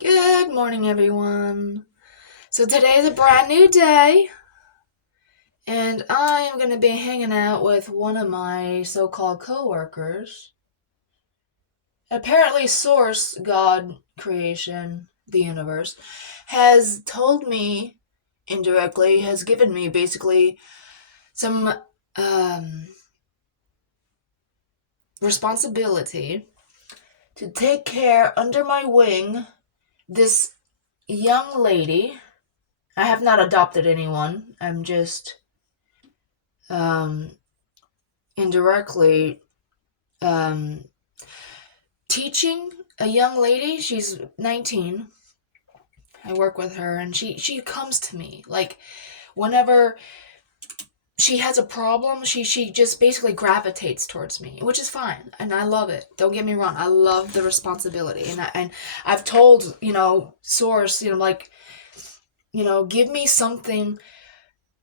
Good morning, everyone. So today is a brand new day, and I am going to be hanging out with one of my so-called coworkers. Apparently, Source, God, creation, the universe, has told me indirectly, has given me basically some um, responsibility to take care under my wing this young lady. I have not adopted anyone. I'm just um, indirectly um, teaching a young lady. She's 19. I work with her, and she comes to me like whenever she has a problem. She just basically gravitates towards me, which is fine, and I love it. Don't get me wrong. I love the responsibility, and I've told Source, like give me something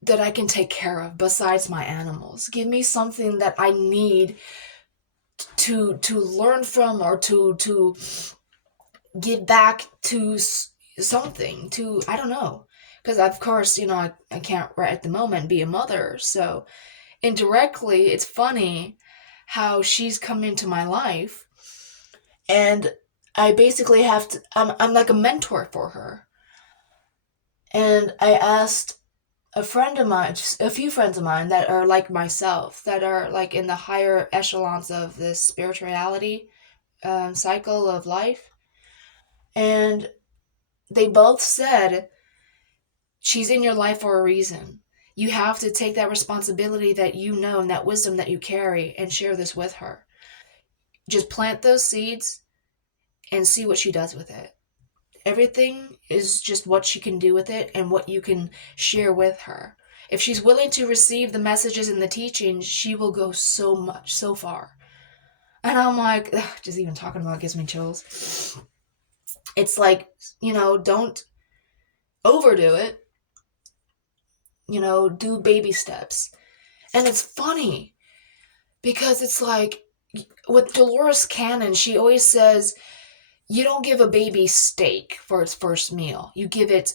that I can take care of besides my animals. Give me something that I need to learn from, or to get back to something, to I don't know, because of course I can't right at the moment be a mother. So indirectly it's funny how she's come into my life, and I basically have to I'm like a mentor for her. And I asked a friend of mine, just a few friends of mine that are like myself, that are like in the higher echelons of this spirituality cycle of life, and they both said she's in your life for a reason. You have to take that responsibility that you know and that wisdom that you carry and share this with her. Just plant those seeds and see what she does with it. Everything is just what she can do with it and what you can share with her. If she's willing to receive the messages and the teachings, she will go so much, so far. And I'm like, ugh, just even talking about it gives me chills. It's like, don't overdo it. Do baby steps. And it's funny because it's like with Dolores Cannon, she always says you don't give a baby steak for its first meal. You give it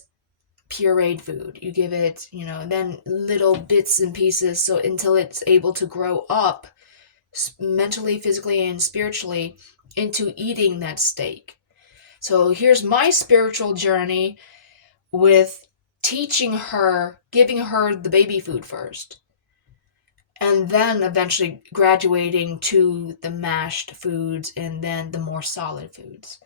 pureed food. You give it, then little bits and pieces so until it's able to grow up mentally, physically, and spiritually into eating that steak. So here's my spiritual journey with teaching her, giving her the baby food first, and then eventually graduating to the mashed foods and then the more solid foods.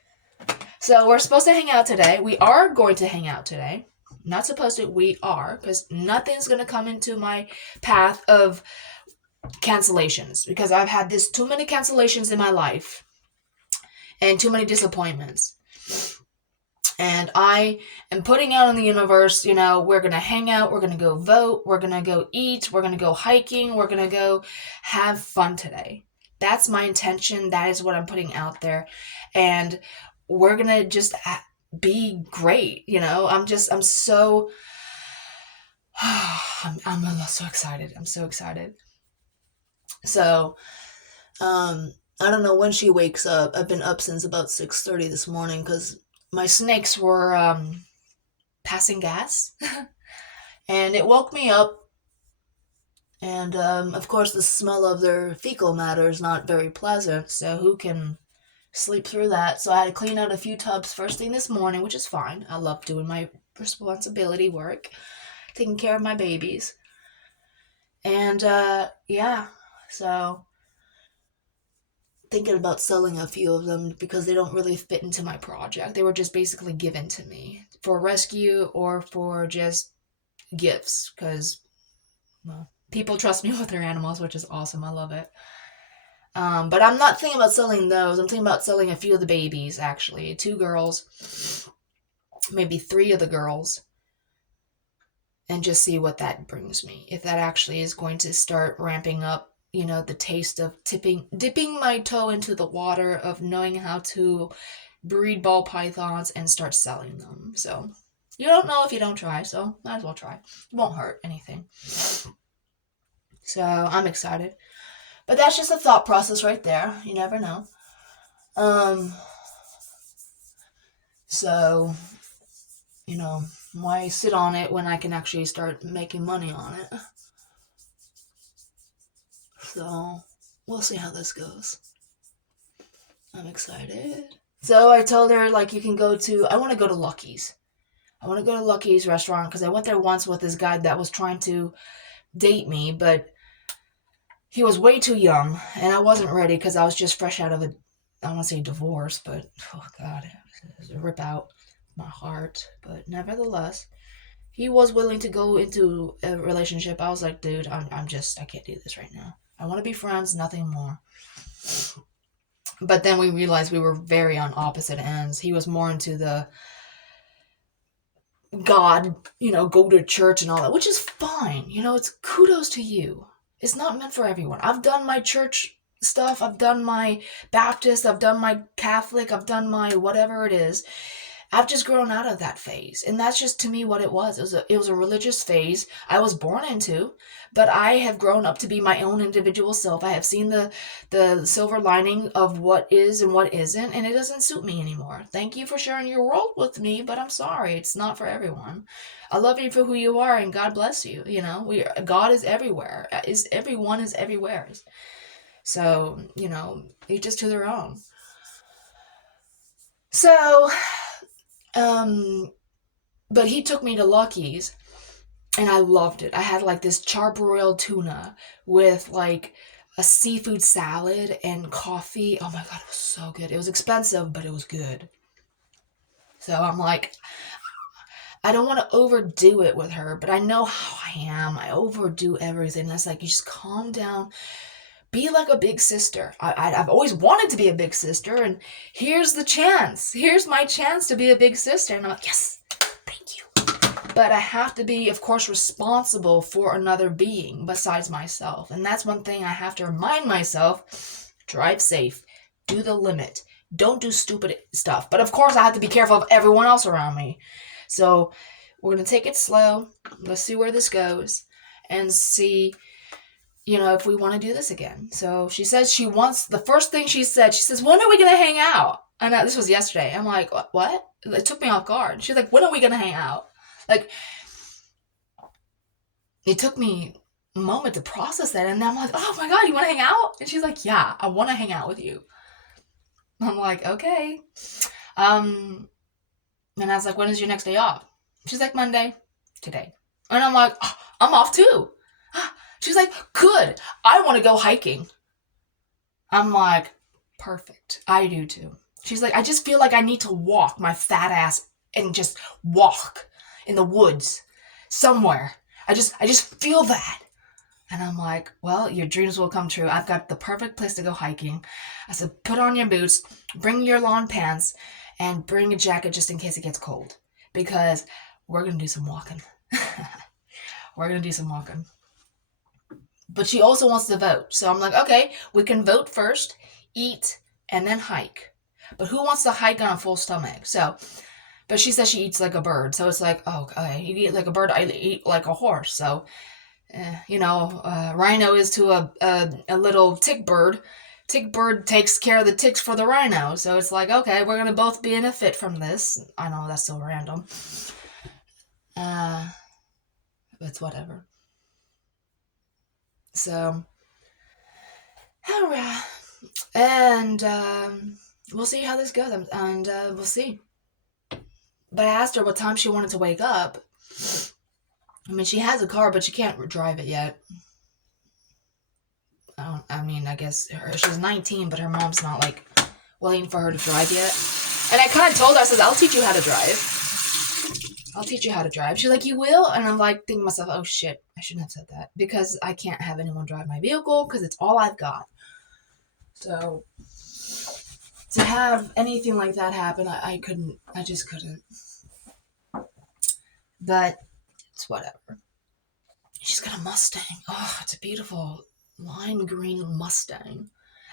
So we're supposed to hang out today. We are going to hang out today. Not supposed to, we are, because nothing's going to come into my path of cancellations, because I've had this too many cancellations in my life and too many disappointments. And I am putting out in the universe, we're going to hang out, we're going to go vote, we're going to go eat, we're going to go hiking, we're going to go have fun today. That's my intention. That is what I'm putting out there. And we're going to just be great. I'm so, I'm so excited. I'm so excited. So, I don't know when she wakes up. I've been up since about 6:30 this morning because my snakes were passing gas, and it woke me up. And of course, the smell of their fecal matter is not very pleasant. So who can sleep through that? So I had to clean out a few tubs first thing this morning, which is fine. I love doing my responsibility work, taking care of my babies, and yeah. So thinking about selling a few of them because they don't really fit into my project. They were just basically given to me for rescue or for just gifts because, well, people trust me with their animals, which is awesome. I love it. But I'm not thinking about selling those. I'm thinking about selling a few of the babies, actually. Two girls, maybe three of the girls, and just see what that brings me. If that actually is going to start ramping up, the taste of dipping my toe into the water of knowing how to breed ball pythons and start selling them. So you don't know if you don't try, so might as well try. It won't hurt anything. So I'm excited. But that's just a thought process right there. You never know. Um So, why sit on it when I can actually start making money on it? So, we'll see how this goes. I'm excited. So I told her, like, I want to go to Lucky's. I want to go to Lucky's restaurant because I went there once with this guy that was trying to date me, but he was way too young, and I wasn't ready because I was just fresh out of I don't want to say divorce, but, oh God, it was a rip out my heart. But nevertheless, he was willing to go into a relationship. I was like, dude, I can't do this right now. I want to be friends, nothing more. But then we realized we were very on opposite ends. He was more into the God, go to church and all that, which is fine. It's kudos to you. It's not meant for everyone. I've done my church stuff. I've done my Baptist. I've done my Catholic. I've done my whatever it is. I've just grown out of that phase. And that's just to me what it was. It was a religious phase I was born into, but I have grown up to be my own individual self. I have seen the silver lining of what is and what isn't, and it doesn't suit me anymore. Thank you for sharing your world with me, but I'm sorry, it's not for everyone. I love you for who you are, and God bless you. God is everywhere. Everyone is everywhere. So, each is to their own. So, but he took me to Lucky's, and I loved it. I had like this charbroiled tuna with like a seafood salad and coffee. Oh my God, it was so good. It was expensive, but it was good. So I'm like, I don't want to overdo it with her, but I know how I am. I overdo everything. That's like, you just calm down. Be like a big sister. I've always wanted to be a big sister, and here's the chance. Here's my chance to be a big sister. And I'm like, yes, thank you. But I have to be, of course, responsible for another being besides myself. And that's one thing I have to remind myself. Drive safe. Do the limit. Don't do stupid stuff. But of course, I have to be careful of everyone else around me. So we're going to take it slow. Let's see where this goes and see, if we want to do this again. So she says the first thing she says, when are we going to hang out? And this was yesterday. I'm like, what? It took me off guard. She's like, when are we going to hang out? Like, it took me a moment to process that. And I'm like, oh my God, you want to hang out? And she's like, yeah, I want to hang out with you. I'm like, okay. And I was like, when is your next day off? She's like, Monday, today. And I'm like, oh, I'm off too. She's like, good. I want to go hiking. I'm like, perfect. I do too. She's like, I just feel like I need to walk my fat ass and just walk in the woods somewhere. I just feel that. And I'm like, well, your dreams will come true. I've got the perfect place to go hiking. I said, put on your boots, bring your lawn pants, and bring a jacket just in case it gets cold. Because we're going to do some walking. We're going to do some walking. But she also wants to vote. So I'm like, okay, we can vote first, eat, and then hike. But who wants to hike on a full stomach? So, but she says she eats like a bird. So it's like, oh, okay, you eat like a bird, I eat like a horse. So, rhino is to a little tick bird. Tick bird takes care of the ticks for the rhino. So it's like, okay, we're going to both benefit from this. I know that's so random. It's whatever. So, alright. And we'll see how this goes. And we'll see. But I asked her what time she wanted to wake up. I mean, she has a car, but she can't drive it yet. I guess she's 19, but her mom's not, like, willing for her to drive yet. And I kind of told her, I said, I'll teach you how to drive. I'll teach you how to drive. She's like, you will? And I'm like, thinking to myself, oh shit, I shouldn't have said that. Because I can't have anyone drive my vehicle, because it's all I've got. So, to have anything like that happen, I just couldn't. But, it's whatever. She's got a Mustang. Oh, it's a beautiful lime green Mustang.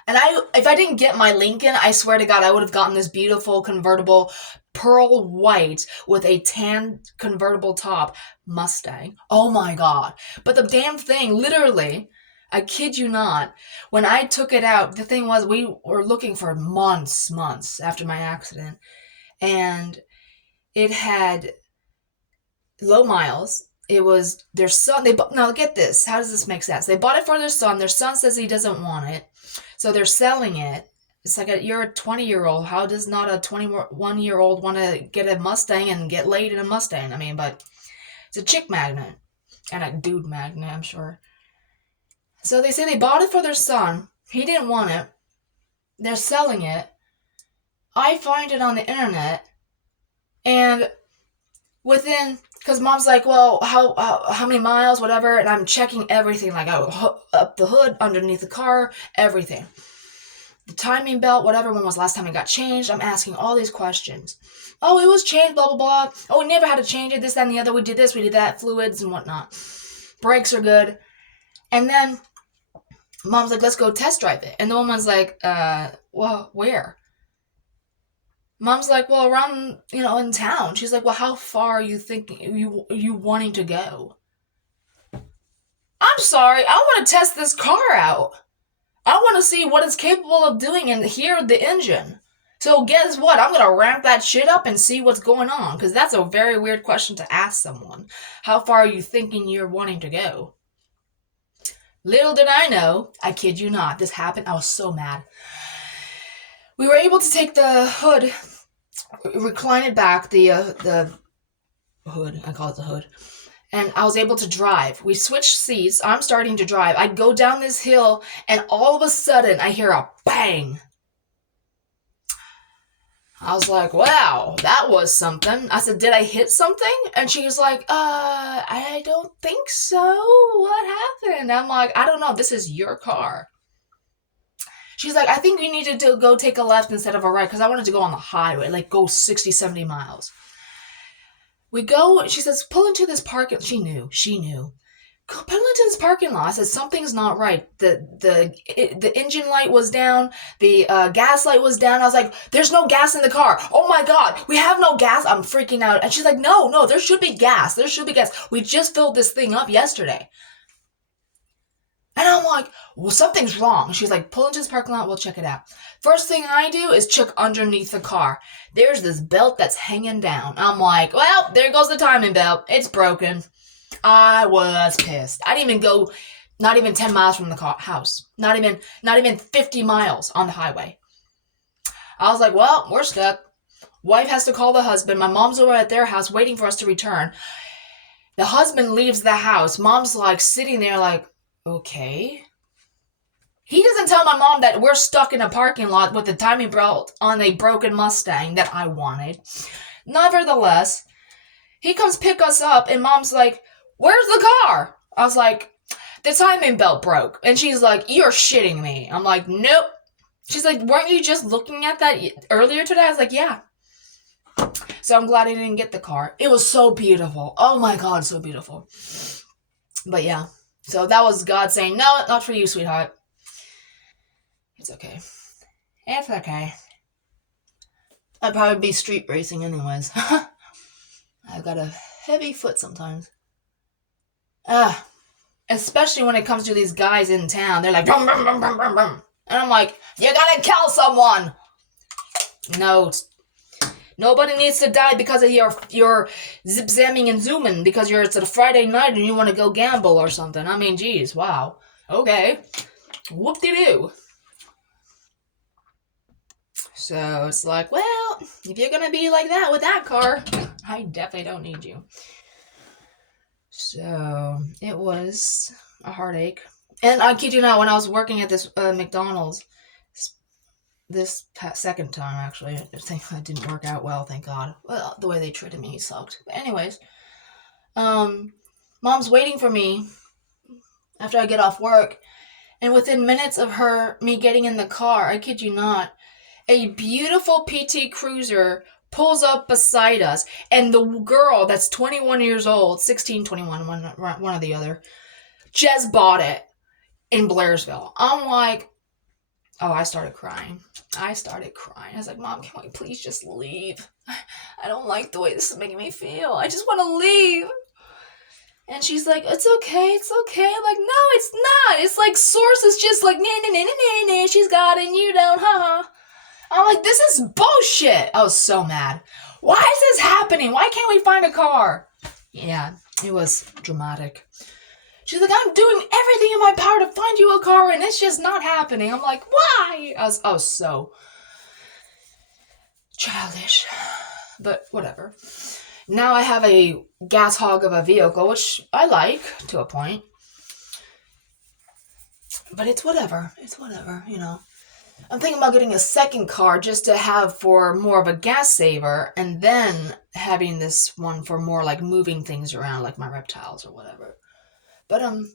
And if I didn't get my Lincoln, I swear to God, I would have gotten this beautiful convertible pearl white with a tan convertible top Mustang. Oh my God. But the damn thing, literally, I kid you not, when I took it out, the thing was we were looking for months after my accident. And It had low miles. It was their son. Now get this. How does this make sense? They bought it for their son. Their son says he doesn't want it, so they're selling it. It's like you're a 20-year-old. How does not a 21-year-old want to get a Mustang and get laid in a Mustang? I mean, but it's a chick magnet and a dude magnet, I'm sure. So they say they bought it for their son. He didn't want it. They're selling it. I find it on the internet, and within, because mom's like, well, how many miles, whatever, and I'm checking everything, like up the hood, underneath the car, everything. The timing belt, whatever, when was the last time it got changed? I'm asking all these questions. Oh, it was changed, blah, blah, blah. Oh, we never had to change it, this, that, and the other. We did this, we did that, fluids and whatnot. Brakes are good. And then mom's like, let's go test drive it. And the woman's like, well, where? Mom's like, well, around, in town. She's like, well, how far are you thinking, you wanting to go? I'm sorry, I want to test this car out. I want to see what it's capable of doing and hear the engine. So guess what? I'm going to ramp that shit up and see what's going on. Because that's a very weird question to ask someone. How far are you thinking you're wanting to go? Little did I know, I kid you not, this happened. I was so mad. We were able to take the hood, recline it back, the hood, I call it the hood, and I was able to drive. We switched seats. I'm starting to drive. I go down this hill, and all of a sudden, I hear a bang. I was like, wow, that was something. I said, did I hit something? And she was like, I don't think so. What happened? I'm like, I don't know. This is your car. She's like, I think we needed to go take a left instead of a right because I wanted to go on the highway, like go 60, 70 miles. We go, she says, pull into this parking. She knew. Go pull into this parking lot. I said, something's not right. The engine light was down. The gas light was down. I was like, there's no gas in the car. Oh my God, we have no gas. I'm freaking out. And she's like, no, there should be gas. There should be gas. We just filled this thing up yesterday. And I'm like, well, something's wrong. She's like, pull into this parking lot. We'll check it out. First thing I do is check underneath the car. There's this belt that's hanging down. I'm like, well, there goes the timing belt. It's broken. I was pissed. I didn't even go, not even 10 miles from the house. Not even 50 miles on the highway. I was like, well, we're stuck. Wife has to call the husband. My mom's over at their house waiting for us to return. The husband leaves the house. Mom's like sitting there like, okay. He doesn't tell my mom that we're stuck in a parking lot with a timing belt on a broken Mustang that I wanted. Nevertheless, he comes pick us up and mom's like, where's the car? I was like, the timing belt broke. And she's like, you're shitting me. I'm like, nope. She's like, weren't you just looking at that earlier today? I was like, yeah. So I'm glad I didn't get the car. It was so beautiful. Oh my God, so beautiful. But yeah. So that was God saying, no, not for you, sweetheart. It's okay. It's okay. I'd probably be street racing anyways. I've got a heavy foot sometimes. Especially when it comes to these guys in town. They're like, brum, brum, brum, brum, brum, brum. And I'm like, you gotta kill someone. No, nobody needs to die because of your zip-zamming and zooming because it's a Friday night and you want to go gamble or something. I mean, geez, wow. Okay. Whoop-de-doo. So it's like, well, if you're going to be like that with that car, I definitely don't need you. So it was a heartache. And I kid you not, when I was working at this McDonald's, this second time, actually, I think that didn't work out well, thank God. Well, the way they treated me sucked. But anyways, mom's waiting for me after I get off work. And within minutes of me getting in the car, I kid you not, a beautiful PT Cruiser pulls up beside us. And the girl that's 21 years old, 16, 21, one or the other, just bought it in Blairsville. I'm like, oh, I started crying. I was like, Mom, can we please just leave? I don't like the way this is making me feel. I just want to leave. And she's like, it's okay. I'm like, no, it's not. It's like Source is just like, she's got it and you don't, I'm like, this is bullshit. I was so mad. Why is this happening? Why can't we find a car? Yeah, it was dramatic. She's like, I'm doing everything in my power to find you a car, and it's just not happening. I'm like, why? I was so childish. But whatever. Now I have a gas hog of a vehicle, which I like to a point. But it's whatever. It's whatever, you know. I'm thinking about getting a second car just to have for more of a gas saver, and then having this one for more like moving things around, like my reptiles or whatever. But I'm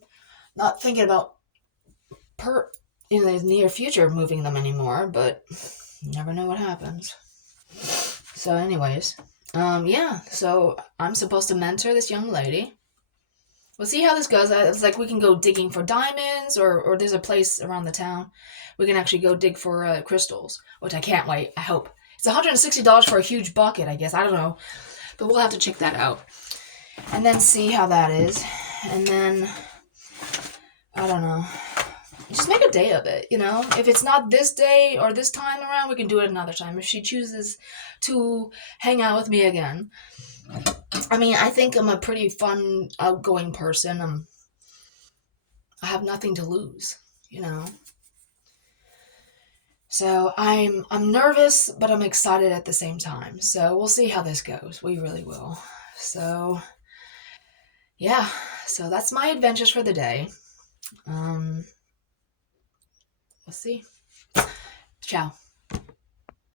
not thinking about in the near future moving them anymore, but you never know what happens. So anyways, yeah, so I'm supposed to mentor this young lady. We'll see how this goes. It's like we can go digging for diamonds, or there's a place around the town we can actually go dig for crystals, which I can't wait. I hope. It's $160 for a huge bucket, I guess. I don't know. But we'll have to check that out. And then see how that is. And then, I don't know. Just make a day of it, you know? If it's not this day or this time around, we can do it another time. If she chooses to hang out with me again. I mean, I think I'm a pretty fun, outgoing person. I have nothing to lose, you know? So I'm nervous, but I'm excited at the same time. So we'll see how this goes. We really will. So yeah, so that's my adventures for the day. We'll see. Ciao.